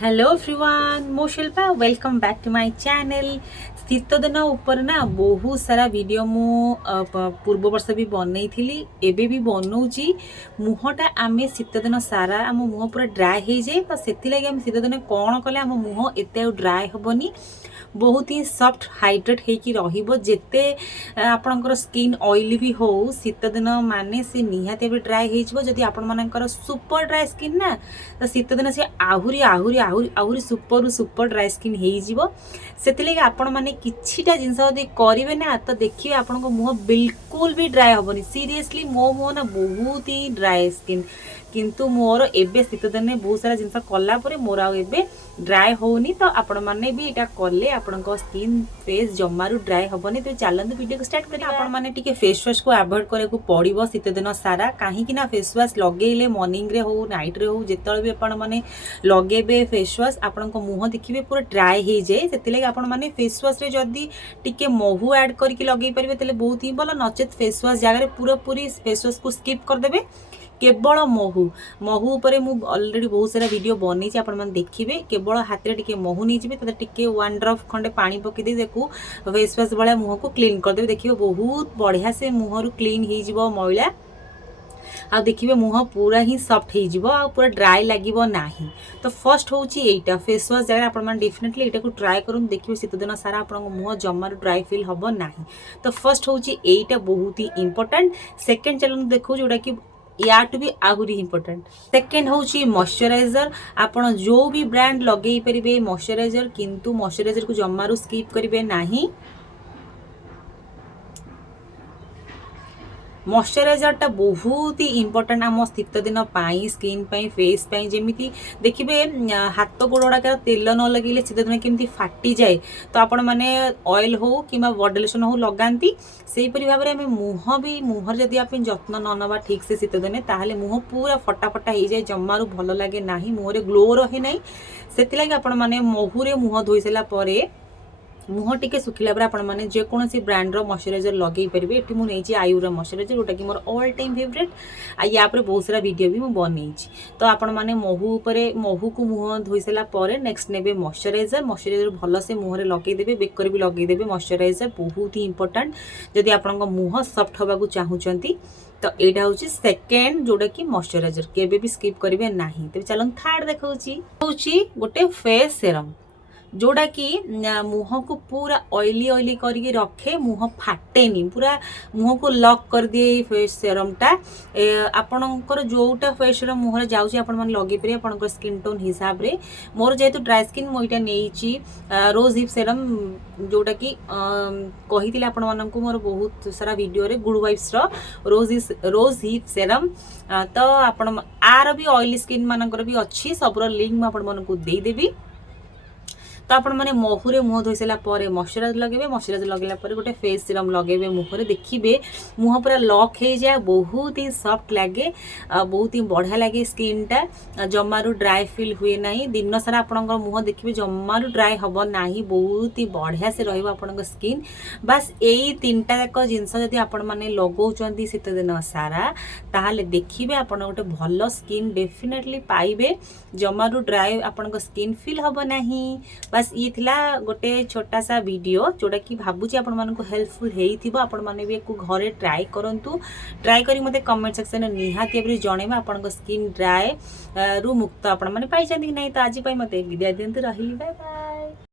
Hello everyone मो Shilpa welcome back to my channel. शीत दिन ऊपर ना बहुत सारा वीडियो मु पूर्व वर्ष भी बनई थी एबे भी बनाऊँगी। मुहटा आम शीत दिन सारा आम मुह पूरा ड्राए हो जाए तो से आम शीत दिन कौन कले आम मुह एत ड्राए हेनी बहुत ही सॉफ्ट हाइड्रेट होकर रेते आपणकर स्किन ऑयली भी हो शीत दिन माने सी निहाती भी ड्राए होदी आपंकर सुपर ड्राए स्किन ना तो शीत दिन से आहरी आहरी आहरी आहरी सुपर ड्राए स्किन हो आपण मैंने किछिटा जिनस जदि करेंगे ना तो देखिए आपण मुह बिल्कुल भी ड्राए हेनी सीरियसली मो मुह ना बहुत ही ड्राए स्किन किंतु मोर एबे शीत दिन बहुत सारा जिनस कलापर मोर आबे ड्राए होनी तो आपण मैंने भी यहाँ कले आपण स्किन फेस जमारू ड्राए हेनी। तो चलते वीडियो को स्टार्ट करें। आपण मैंने टिके फेस वाश को अवॉइड करे को पड़ो शीत दिन सारा कहीं फेस वाश लगे मॉर्निंग रे हो नाइट रे हो जिते भी आपण मैंने लगे फेस वाश आपण मुह देखिए पूरा ड्राए हो जाए से आपण मैंने फेस वाश रे जदि टिके महू ऐड करके लगे पारे तेल बहुत ही भल नचेत फेस वाश जगह पूरा पूरी फेस वाश को स्किप करदे केवल महू महू पर मुझे ऑलरेडी बहुत सारा वीडियो बनई आपने देखिए केवल हाथ में टिके महू नहीं जाए टिके 1 ड्रॉप खंडे पानी पकईदे देखू फेस वाश भाया मुह को क्लीन करदे देखिए बहुत बढ़िया से मुहर क्लीन हो मैला आ देखिए मुह पूरा ही सॉफ्ट हो पूरा ड्राई लगे ना। तो फर्स्ट हूँ यहीटा फेस वाश जगह आप डेफिनेटली यहाँ को ट्राए करूँ देखिए शीत दिन सारा आप मुह जमार ड्राई फील हम ना। तो फर्स्ट हूँ यहीटा बहुत ही इंपोर्टेंट। सेकेंड चलो देखो जोटा कि या टू भी आहुरी इंपोर्टेंट सेकेंड हूँ मॉइस्चराइजर आपण जो भी ब्रांड लगे पारे मॉइस्चराइजर किंतु मॉइस्चराइजर को जमारू स्किप करेंगे नहीं। मॉइस्चराइजर टा बहुत ही इंपोर्टेंट आम शीत दिन स्किन फेस जमी देखिए हाथ गोड़ गुड़ाक तेल न लगे शीत दिन केमती फाटी जाए तो आपण मैंने ऑयल हो कि बॉडी लोशन हो लगाती से भाव में मुह भी मुहर जदि आप जत्न न नवा ठीक से शीत दिन ताहले मुह पूरा फटा फटा हो जाए जमारू भल लगे ना मुहरे ग्लो रहे ना से आपण मैंने महुरे मुह धोई सारापर मुह टिके सुखिला पर आपण माने जेकोसी ब्रांड रो मॉइस्चराइजर लगे पारे। ये मुझे आयुरा मॉइस्चराइजर जोटा कि मोर ऑल टाइम फेवरेट या बहुत सारा वीडियो भी मुझे बनई। तो आपण माने महू को मुह धोई सारापर नेक्स्ट ने मॉइस्चराइजर मॉइस्चराइजर भल से मुहरे लगेदेवे बेकर भी लगेदेवे मॉइस्चराइजर बहुत ही इंपोर्टेंट जदि आपण मुह सॉफ्ट होगा चाहूँगी। तो यहाँ हूँ सेकेंड जोटा कि मॉइस्चराइजर केबे भी स्किप करेंगे ना। तो चलो थर्ड देखा गोटे फेस सेरम जोड़ा कि मुह को पूरा ऑयली ऑयली करके रखे मुह फाटेनी पूरा मुह को लॉक कर दिए फेस सेरम टा आपणकर जोटा फेस सेरम मुहर जाऊँगी आपण मैंने लगे पारे आपणकर स्किन टोन हिसाब रे। मोर जेहेतु ड्राई स्किन मुझे नहीं रोज हिप सेरम जोटा कि कही आपण मानक मोर बहुत सारा वीडियो रे good vibes rose hip serum तो आपण आर भी ऑयली स्किन मानकर भी अच्छी सबरो लिंक मुझे आपण मानक देदेवी। तो आपण मैंने महुरे मुह धोई सारापर मॉइस्चराइजर लगे मॉइस्चराइजर लगे गोटे फेस सीरम लगे मुहरे देखिए मुह पूरा लॉक हो जाए बहुत ही सॉफ्ट लगे बहुत ही बढ़िया लगे स्किन टा जमारू ड्राई फील हुए ना दिन सारा आपण मुह देखिए जमारू ड्राई हम ना बहुत ही बढ़िया से रहा स्किन। बस यही 3टा जाक जिनस जदि आपण मैंने लगाउछंती शीत दिन सारा ताहले देखिए आपण गोटे भल स्किन डेफिनेटली पाइबे जमारू ड्राई आपण स्किन फील हम ना। बस ये थिला गोटे छोटा सा वीडियो जोटा कि भावुची आपण मानको हेल्पफुल हेइथिबो आपण माने भी एको घरे ट्राई करंतु ट्राई करी मते कमेंट सेक्शन में निहाती एवरी जणेबा आपण स्किन ड्राई रु मुक्त आपण माने पाई छथि कि नहीं। तो आज पई मते विदाय दियंतु रहिली बाय बाय।